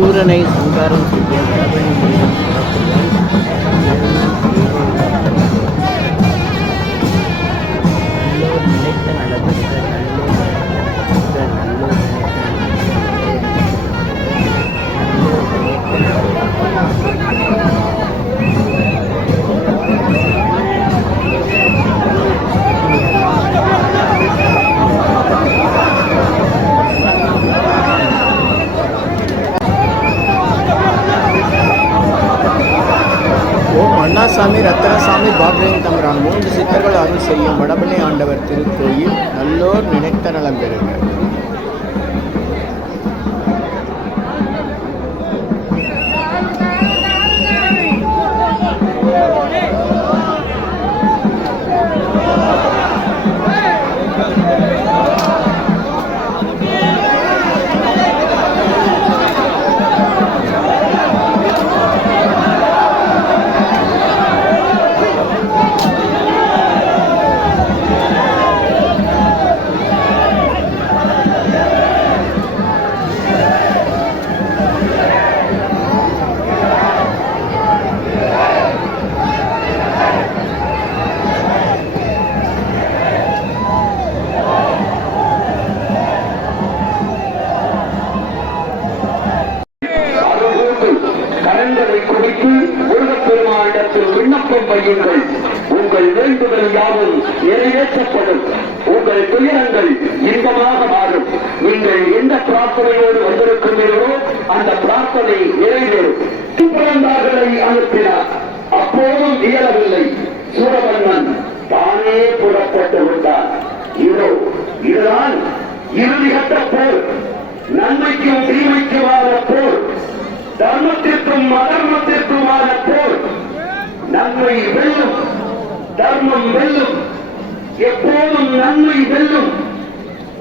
சூரனை சங்காரம் செய்ய சாமி ரத்தனசாமி பாக்யன் தம்பரான் மூன்று சித்தர்கள் அருள் செய்யும் வடபழனி ஆண்டவர் திருக்கோயில் நல்லோர் நினைத்த நலம் பெறுங்கள் விண்ணப்பம் உங்கள் வேண்டுதல் யாவும் நிறைவேற்றப்படும். உங்கள் துயரங்கள் இன்பமாக மாறும். நீங்கள் எந்த பிரார்த்தனையோடு வந்திருக்கிறீர்களோ அந்த பிரார்த்தனை நிறைவேறும். துப்புரந்தார்களை அனுப்பினார். அப்போதும் இயலவில்லை சூரபன்மன் தானே புறப்பட்டு விட்டார் இதோ இதுதான் இறுதிகட்ட போர். நன்மைக்கும் தீமைக்குமான போர். தர்மத்திற்கும் அதர்மத்திற்கும் நன்மை வெல்லும். தர்மம் வெல்லும். எப்போதும் நன்மை வெல்லும்.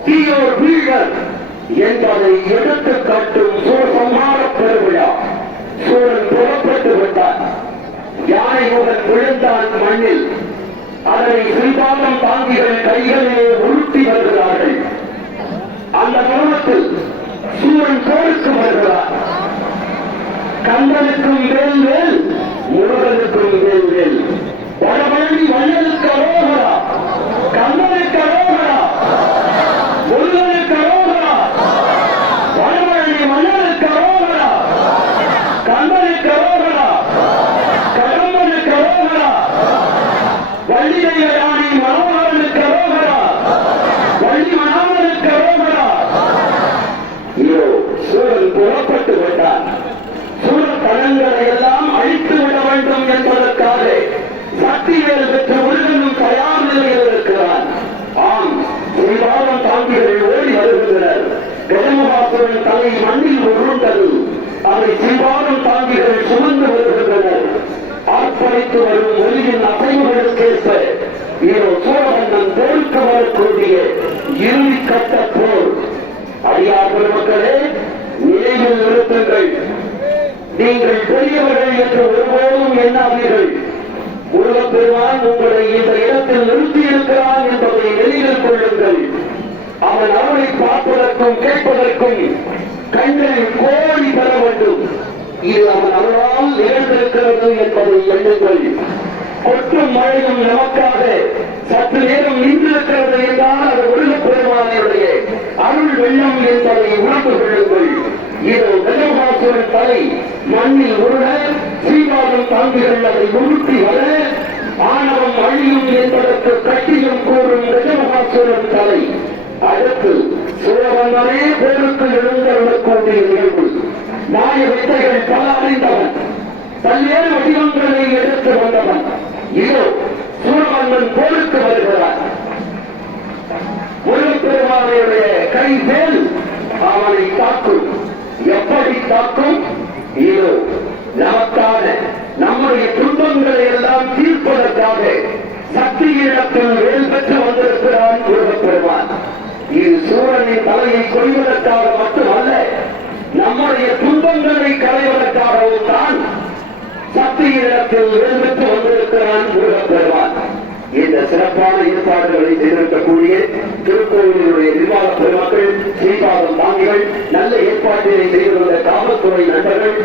தீயோர் வீழர் என்பதை எடுத்து காட்டும் சூரசம்ஹார பெருவிழா. சூரன் புறப்பட்டு விட்டார் யானையுடன் விழுந்தான் மண்ணில். அதனை சிறுபாலம் தாங்கிகள் கைகளிலே உருட்டி வருகிறார்கள். அந்த தருணத்தில் சூரன் போருக்கு வருகிறார் கந்தனுக்கும் வேல் வேல் முருகனுக்கும் வேல் வேல் வடபழனி அரோகரா கந்தனுக்கு அரோகரா முருகனுக்கு அரோகரா வடபழனி மன்னனுக்கு அரோகரா கந்தனுக்கு அரோகரா கடம்பனுக்கு அரோகரா வள்ளிதைய ராணி மனோகரனுக்கு அரோகரா வள்ளி மணாமனுக்கு அரோகரா. இதோ சூழல் புறப்பட்டு கஜமபாசுரன் தலை மண்ணில் உருண்டது. அதை சிவாதம் தாங்கிகள் சுமந்து வருகின்றனர். ஆர்ப்பரித்து வரும் ஒலியின் அசைவுகளுக்கேற்ப இதோ சூழவண்ணன் போருக்கு வரக்கூடிய இறுதி கட்ட போர். அடியார் பெருமக்களே நினைவில் நிறுத்துங்கள். நீங்கள் பெரியவர்கள் என்று ஒருபோதும் எண்ணாதீர்கள். உங்களை இந்த இடத்தில் நிறுத்தி இருக்கிறான் என்பதை நினைவில் கொள்ளுங்கள். அவன் அவனை பார்ப்பதற்கும் கேட்பதற்கும் கண்களில் கோடி பெற வேண்டும். இது அவன் அவரால் நிகழ்ந்திருக்கிறது என்பதை எண்ணுங்கள். கொட்டும் மழையும் நமக்காக சற்று நேரம் நின்றிருக்கிறது என்றால் அது முருகப்பெருமானுடைய அருள் வெள்ளம் என்பதை உணர்ந்து கொள்ளுங்கள். இது கஜமகாசுரன் தலை மண்ணில் உருள சீவாதம் தாங்குகள் அதை உருட்டி வர ஆணவம் அழியும் என்பதற்கு கட்டியும் கூறும் கஜமகாசுரன் தலை. அடுத்து சூழவந்தனே போருக்கு எழுந்தருளக்கூடிய நிகழ்வு நாய வித்தைகள் பல அறிந்தவன் பல்வேறு வடிவங்களை எடுத்து வந்தவன் இதோ சூழவந்தன் போருக்கு வருகிறார். முருகப்பெருமானுடைய கை மேல் அவனை தாக்கும். எப்படி தாக்கும்? இதோ நமக்கான நம்முடைய துன்பங்களை எல்லாம் தீர்ப்பதற்காக சக்தியிடத்தில் வேல் பெற்று வந்திருக்கிறான் இது சூழலின் தலையை கொள்வதற்காக மட்டுமல்ல நம்முடைய துன்பங்களை களைவதற்காகவும் தான் சக்தியிடத்தில் வேல் வந்திருக்கிறான் முருகப்பெருமான். இந்த சிறப்பான ஏற்பாடுகளை செய்திருக்கக்கூடிய திருக்கோவிலுடைய நிர்வாக பெருமக்கள் ஸ்ரீபாதம் தாங்கிகள் நல்ல ஏற்பாட்டினை செய்திருந்த காவல்துறை நண்பர்கள்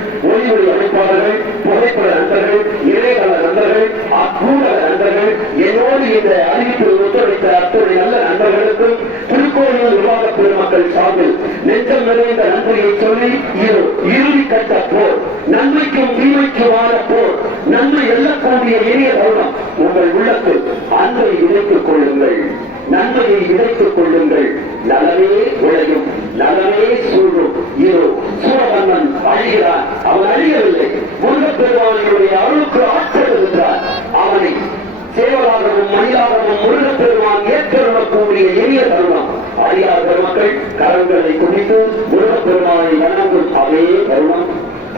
பெருமக்கள் கரங்களை குடித்து முருகப்பெருமானை வணங்கும் அதே தருணம்.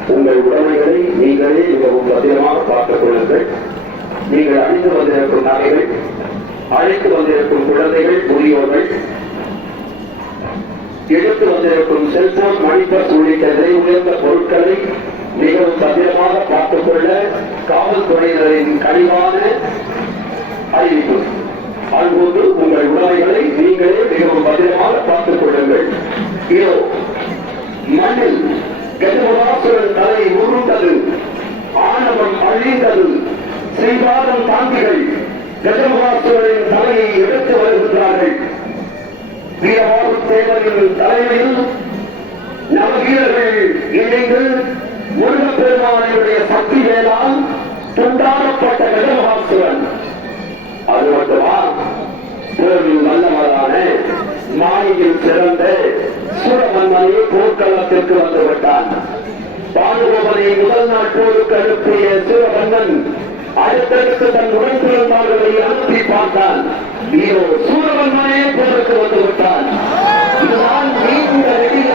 உங்கள் உடமைகளை நீங்களே மிகவும் பத்திரமாக பார்த்துக் கொள்ளுங்கள். நீங்கள் அணிந்து வந்திருக்கும் நகைகள் அழைத்து வந்திருக்கும் குழந்தைகள் முதியோர்கள் எடுத்து வந்திருக்கும் செல்போன் மணிப்பர்ஸ் உள்ளிட்ட விலை உயர்ந்த பொருட்களை மிகவும் பத்திரமாக பார்த்துக் கொள்ள காவல்துறையினரின் கனிவான அறிவிப்பு. அதுபோன்று உங்கள் உடமைகளை நீங்களே மிகவும் பத்திரமாக பார்த்துக் கொள்ளுங்கள். இதோ மண்ணில் கஜமுகாசுரன் தலை உருண்டது ஆணவம் அழிந்தது ஸ்ரீபாதம் தாங்கிகள் கஜமுகாசுரனின் தலையை எடுத்து வருகின்றார்கள் வீரபாபு தேவரின் தலைமையில் நவ வீரர்கள் இணைந்து முருகப்பெருமானுடைய சக்தி வேளால் துண்டாடப்பட்ட திறந்து சிறந்த போர்க்களத்திற்கு வந்துவிட்டான். விட்டான் முதல் நாள் போருக்கு அனுப்பிய சூரமன்னன் அடுத்தடுத்து தன் உடன்பிறந்தார்களை அனுப்பி பார்த்தான். இதோ சூரமன்மனே போருக்கு வந்துவிட்டான். இதுதான் நீண்ட நெடிய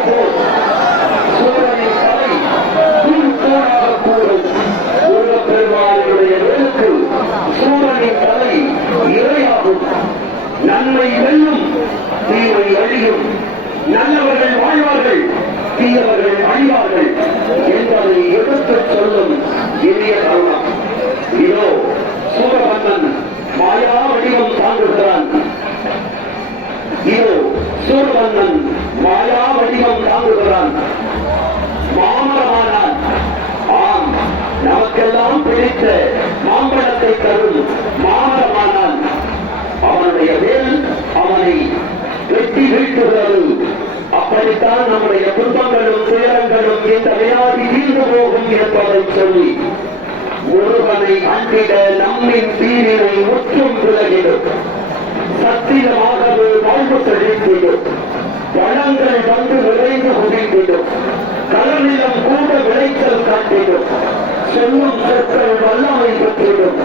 வீடுகள் அப்படித்தான் நம்முடைய துன்பங்களும் துயரங்களும் இந்த வியாதி தீர்ந்து போகும் என்பதை சொல்லி முருகனை அண்டிட நம்மின் தீரினை முற்றும் விலகிடும் சத்தியமாகவே வாழ்வு செழித்திடும். வளங்கள் வந்து விளைந்து குவிந்திடும். கடலிடம் கூட விளைச்சல் காட்டிடும். சொல்லும் சொற்கள் வல்லமை பெற்றிடும்.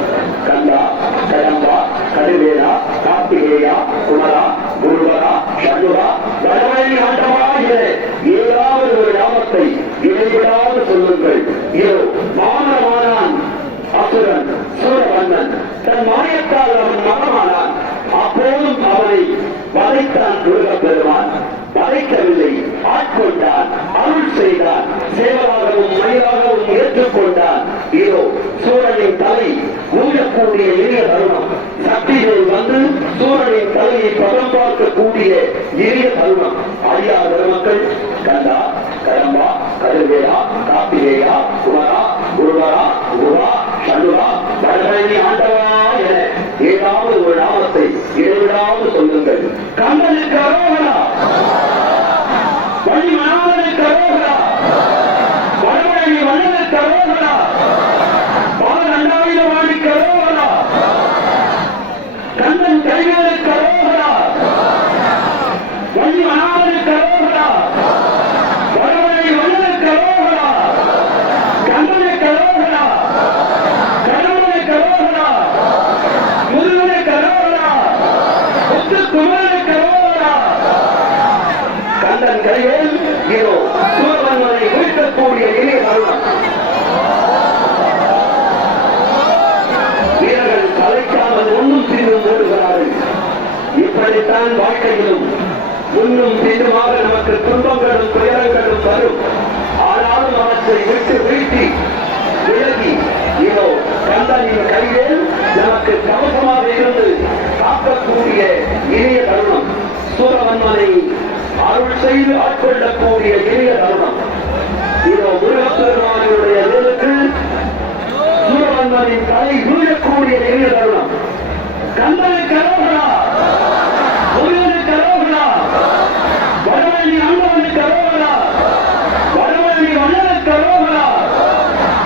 கந்தன் இதோ சூரமன்மனை வீழ்த்தக்கூடிய இணைய தருணம். வீரர்கள் கலைக்காமல் ஒன்றும் சிறிதும் ஓடுகிறார்கள் இப்படித்தான் வாழ்க்கையிலும் முன்னும் சிறிதுமாக நமக்கு துன்பங்களும் துயரங்களும் வரும். ஆனாலும் அவற்றை விட்டு வீழ்த்தி விலகி இதோ கந்தனின் கையில் நமக்கு கவசமாக இருந்து காக்கக்கூடிய இனிய தருணம். சூரவன்மனை அருள் செய்து ஆட்கொள்ளக்கூடிய இனிய தருணம் இதோ முருகப்பெருமானுடைய வேலுக்கு சூரவன்மனின் தலை வீழக்கூடிய இனிய தருணம் கந்தனுக்கு கரோகரா. முருகனுக்கு அரோகரா வடவழி ஆண்டவனுக்கு அரோகரா கரோகரா.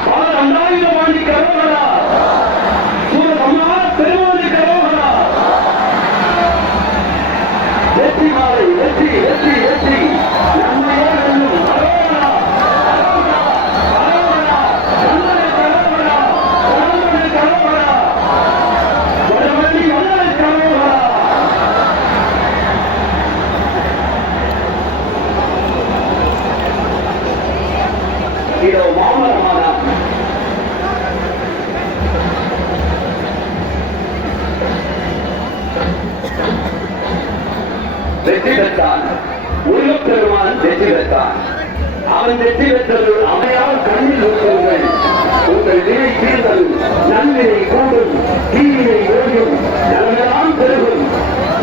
பால அண்டாயுதபாணி கரோகரா. வெற்றி பெற்றான். அவன் வெற்றி பெற்றது அவையால் கண்ணில் சொல்லுங்கள் உங்கள் நிலை தீர்தல் நன்வினை கூடும். தீவினை ஓடும். நலமெல்லாம் பெருகும்.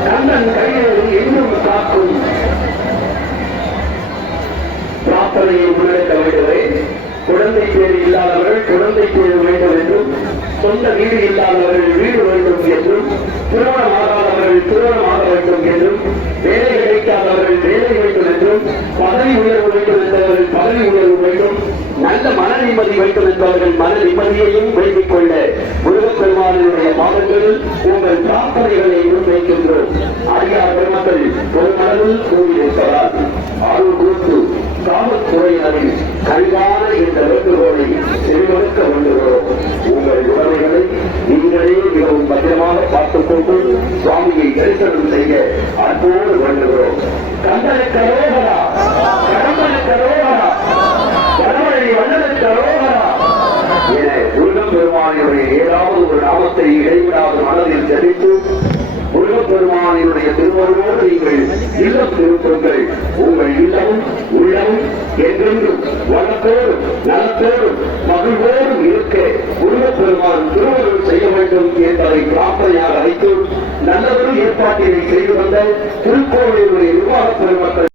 கண்ணன் கையில் இன்னும் காக்கும். பிரார்த்தனையை முன்னெடுக்க வேண்டுமே. குழந்தை பேர் இல்லாதவர்கள் குழந்தை பேர் வேண்டும் என்றும் சொந்த வீடு இல்லாதவர்கள் வீடு வேண்டும் என்றும் திருமணம் ஆகாதவர்கள் திருமணம் ஆக வேண்டும் என்றும் வேலை கிடைக்காதவர்கள் வேலை வேண்டும் என்றும் பதவி உயர்வு வேண்டும் என்பவர்கள் பதவி உயர்வு வேண்டும் நல்ல மன நிம்மதி வேண்டும் என்பவர்கள் மன நிம்மதியையும் வைத்துக் கொள்ள முருகப்பெருமானுடைய பாதங்களில் உங்கள் பிரார்த்தனைகளை முன்வைக்கின்றோம். அடியார் பெருமக்கள் ஒரு மனதில் கூறியிருக்கிறார் அருள் கூட்டு காவல்துறையினரின் கனிவான இந்த வேண்டுகோளை செவிமடுக்க வேண்டுகிறோம். உங்கள் உடமைகளை நீங்களே மிகவும் பத்திரமாக பார்த்துக் கொண்டு சுவாமியை தரிசனம் செய்ய அன்போடு வேண்டுகிறோம். கந்தனை கரோகரா கடம்பனை கரோகரா கடவுளை வண்ணனை கரோகரா என முருகன் பெருமானியுடைய ஏதாவது ஒரு நாமத்தை இடைவிடாத மனதில் தெரிவித்து முருகப்பெருமானினுடைய திருவருளோடு நீங்கள் இல்லம் திருப்பங்கள் உங்கள் இல்லமும் உள்ளமும் என்றென்றும் வளத்தோடும் நலத்தோடும் மகிழ்வோடும் இருக்க முருகப்பெருமான் திருவருள் செய்ய வேண்டும் என்பதை பிரார்த்தனையாக வைத்து நல்லதொரு ஏற்பாட்டினை செய்து வந்த திருக்கோவிலுடைய நிர்வாக பெருமக்கள்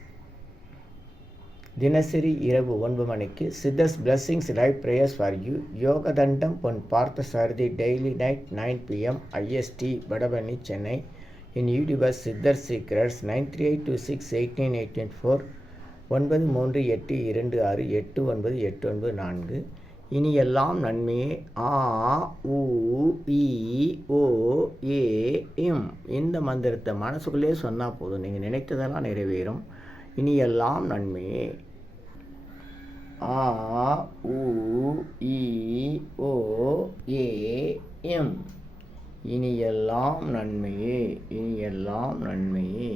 தினசரி இரவு ஒன்பது மணிக்கு Siddhars blessings live prayers for you Yogathandam Pon Partha Sarathi daily night nine PM IST Vadapalani Chennai in YouTubers Siddhar secrets nine three eight two six eight nine eight nine four ஒன்பது மூன்று எட்டு இரண்டு ஆறு எட்டு ஒன்பது எட்டு ஒன்பது நான்கு. இனி எல்லாம் நன்மையே. ஆ உ இ ஓ ஏ எம் இந்த மந்திரத்தை மனசுக்குள்ளே சொன்னால் போதும். நீங்கள் நினைத்ததெல்லாம் நிறைவேறும். இனி எல்லாம் நன்மையே ஆ உ இ ஓ ஏ எம். இனி எல்லாம் நன்மையே இனி எல்லாம் நன்மையே.